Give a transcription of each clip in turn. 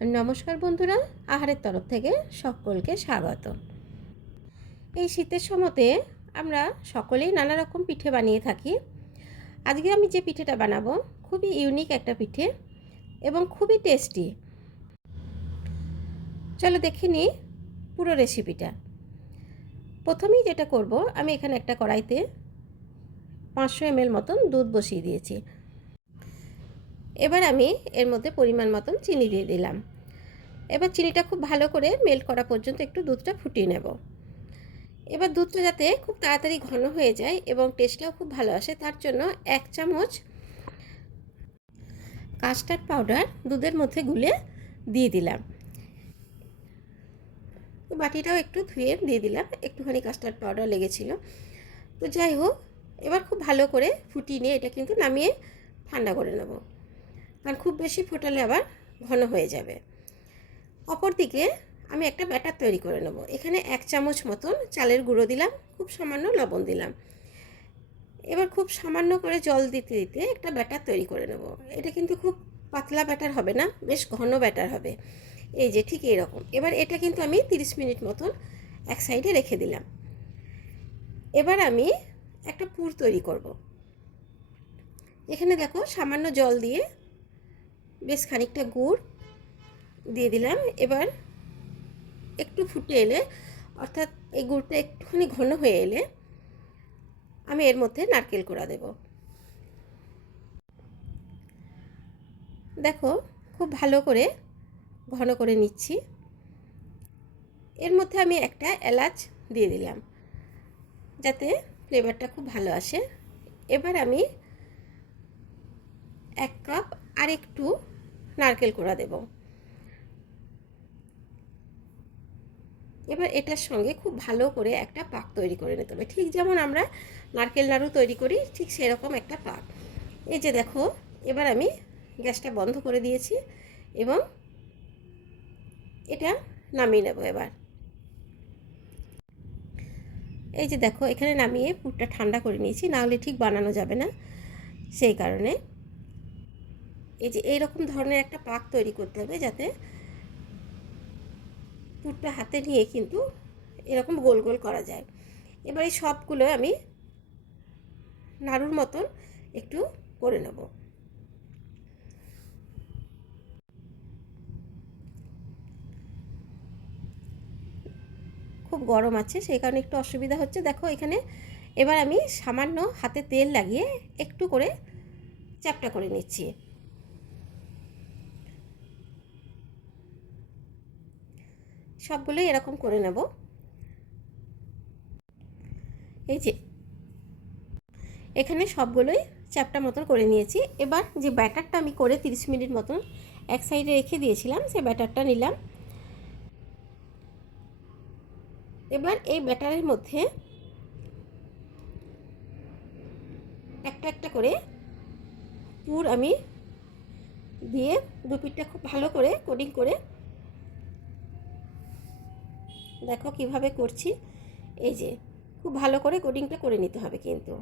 নমস্কার বন্ধুরা, আহারের তরফ থেকে সকলকে স্বাগত। এই শীতের সময়তে আমরা সকলেই নানা রকম পিঠে বানিয়ে থাকি। আজকে আমি যে পিঠেটা বানাবো, খুবই ইউনিক একটা পিঠে এবং খুবই টেস্টি চলো দেখে নিই পুরো রেসিপিটা প্রথমেই যেটা করব, আমি এখানে একটা কড়াইতে পাঁচশো এমএল মতন দুধ বসিয়ে দিয়েছি। এবার আমি এর মধ্যে পরিমাণ মতন চিনি দিয়ে দিলাম। এবার চিনিটা খুব ভালো করে মেল্ট করা পর্যন্ত একটু দুধটা ফুটিয়ে নেব। এবার দুধটা যাতে খুব তাড়াতাড়ি ঘন হয়ে যায় এবং টেস্টটাও খুব ভালো আসে, তার জন্য এক চামচ কাস্টার্ড পাউডার দুধের মধ্যে গুলে দিয়ে দিলাম। বাটিটাও একটু ধুয়ে দিয়ে দিলাম, একটুখানি কাস্টার্ড পাউডার লেগেছিল। তো যাই হোক, এবার খুব ভালো করে ফুটিয়ে নিয়ে এটা কিন্তু নামিয়ে ঠান্ডা করে নেব। কারণ খুব বেশি ফোটালে আবার ঘন হয়ে যাবে। অপর দিকে আমি একটা ব্যাটার তৈরি করে নেব। এখানে এক চামচ মতন চালের গুঁড়ো দিলাম, খুব সামান্য লবণ দিলাম। এবার খুব সামান্য করে জল দিতে দিতে একটা ব্যাটার তৈরি করে নেব। এটা কিন্তু খুব পাতলা ব্যাটার হবে না, বেশ ঘন ব্যাটার হবে। এই যে ঠিক এইরকম। এবার এটা কিন্তু আমি 30 মিনিট মতন এক সাইডে রেখে দিলাম। এবার আমি একটা পুর তৈরি করব। এখানে দেখো সামান্য জল দিয়ে বেশ খানিকটা গুড় দিয়ে দিলাম। এবার একটু ফুটে এলে, অর্থাৎ এই গুড়টা একটুখানি ঘন হয়ে এলে, আমি এর মধ্যে নারকেল কোড়া দেব। দেখো, খুব ভালো করে ঘন করে নিচ্ছি। এর মধ্যে আমি একটা এলাচ দিয়ে দিলাম, যাতে ফ্লেভারটা খুব ভালো আসে। এবার আমি এক কাপ আর একটু নারকেল কোড়া দেব। এবার এটার সঙ্গে খুব ভালো করে একটা পাক তৈরি করে নিতে হবে। ঠিক যেমন আমরা নারকেল নাড়ু তৈরি করি, ঠিক সেরকম একটা পাক। এই যে দেখো, এবার আমি গ্যাসটা বন্ধ করে দিয়েছি এবং এটা নামিয়ে নেব এবার। এই যে দেখো, এখানে নামিয়ে পুরটা ঠান্ডা করে নিয়েছি নাহলে ঠিক বানানো যাবে না সেই কারণে। এই যে এইরকম ধরনের একটা পাক তৈরি করতে হবে যাতে পুরটা হাতে নিয়ে কিন্তু এরকম গোল গোল করা যায়। এবার এই সবগুলো আমি নাড়ুর মতন একটু করে নেব। খুব গরম আছে, সেই কারণে একটু অসুবিধা হচ্ছে। দেখো এখানে এবার আমি সামান্য হাতে তেল লাগিয়ে একটু করে চ্যাপটা করে নিচ্ছি। সবগুলোই এরকম করে নেব। এই যে, এখানে সবগুলোই চ্যাপটা মতন করে নিয়েছি। এবার যে ব্যাটারটা আমি করে 30 মিনিট মতন এক সাইডে রেখে দিয়েছিলাম, সেই ব্যাটারটা নিলাম। এবার এই ব্যাটারের মধ্যে একটা একটা করে পুর আমি দিয়ে দুপিটটা খুব ভালো করে কোডিং করে দেখো কীভাবে করছি। এই যে, খুব ভালো করে কোডিংটা করে নিতে হবে কিন্তু।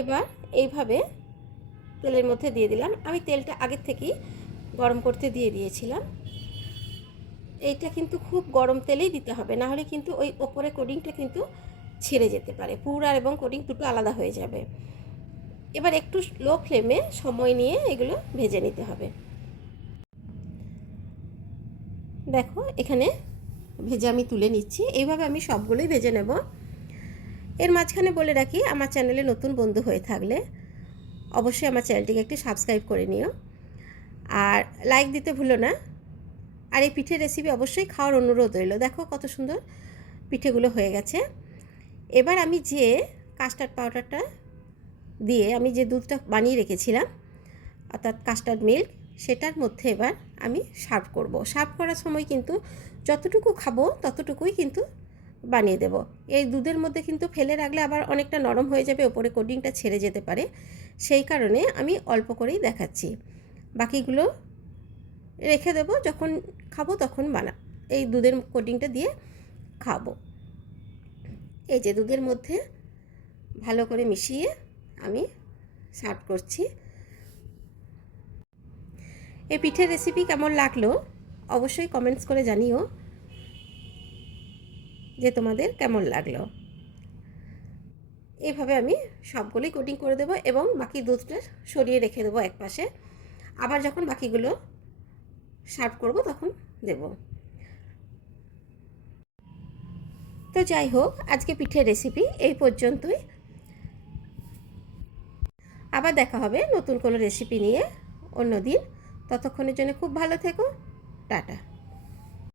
এবার এইভাবে তেলের মধ্যে দিয়ে দিলাম। আমি তেলটা আগের থেকেই গরম করতে দিয়ে দিয়েছিলাম। এইটা কিন্তু খুব গরম তেলেই দিতে হবে, না হলে কিন্তু ওই ওপরে কোডিংটা কিন্তু ছেড়ে যেতে পারে। পুরা এবং কোডিং দুটো আলাদা হয়ে যাবে। এবার একটু লো ফ্লেমে সময় নিয়ে এগুলো ভেজে নিতে হবে। দেখো, এখানে ভেজে আমি তুলে নিচ্ছি। এইভাবে আমি সবগুলোই ভেজে নেব। এর মাঝখানে বলে রাখি, আমার চ্যানেলে নতুন বন্ধু হয়ে থাকলে অবশ্যই আমার চ্যানেলটিকে একটি সাবস্ক্রাইব করে নিও। আর লাইক দিতে ভুলো না। আর এই পিঠের রেসিপি অবশ্যই খাওয়ার অনুরোধ রইল। দেখো কত সুন্দর পিঠেগুলো হয়ে গেছে। এবার আমি যে কাস্টার্ড পাউডারটা দিয়ে আমি যে দুধটা বানিয়ে রেখেছিলাম, অর্থাৎ কাস্টার্ড মিল্ক সেটার মধ্যে এবার আমি সার্ভ করব। সার্ভ করার সময় কিন্তু যতটুকু খাব, ততটুকুই কিন্তু বানিয়ে দেব। এই দুধের মধ্যে কিন্তু ফেলে রাখলে আবার অনেকটা নরম হয়ে যাবে, ওপরে কোডিংটা ছেড়ে যেতে পারে। সেই কারণে আমি অল্প করেই দেখাচ্ছি। বাকিগুলো রেখে দেব, যখন খাব তখন বানা, এই দুধের কোডিংটা দিয়ে খাব। এই যে দুধের মধ্যে ভালো করে মিশিয়ে আমি সার্ভ করছি। এই পিঠের রেসিপি কেমন লাগল অবশ্যই কমেন্টস করে জানিও যে তোমাদের কেমন লাগল। এভাবে আমি সবগুলোই কোটিং করে দেবো এবং বাকি দুধটা সরিয়ে রেখে দেবো এক পাশে আবার যখন বাকিগুলো সার্ভ করব তখন দেব। তো যাই হোক, আজকে পিঠের রেসিপি এই পর্যন্তই। আবার দেখা হবে নতুন কোনো রেসিপি নিয়ে অন্য দিন ততক্ষণের জন্য খুব ভালো থেকো। টাটা।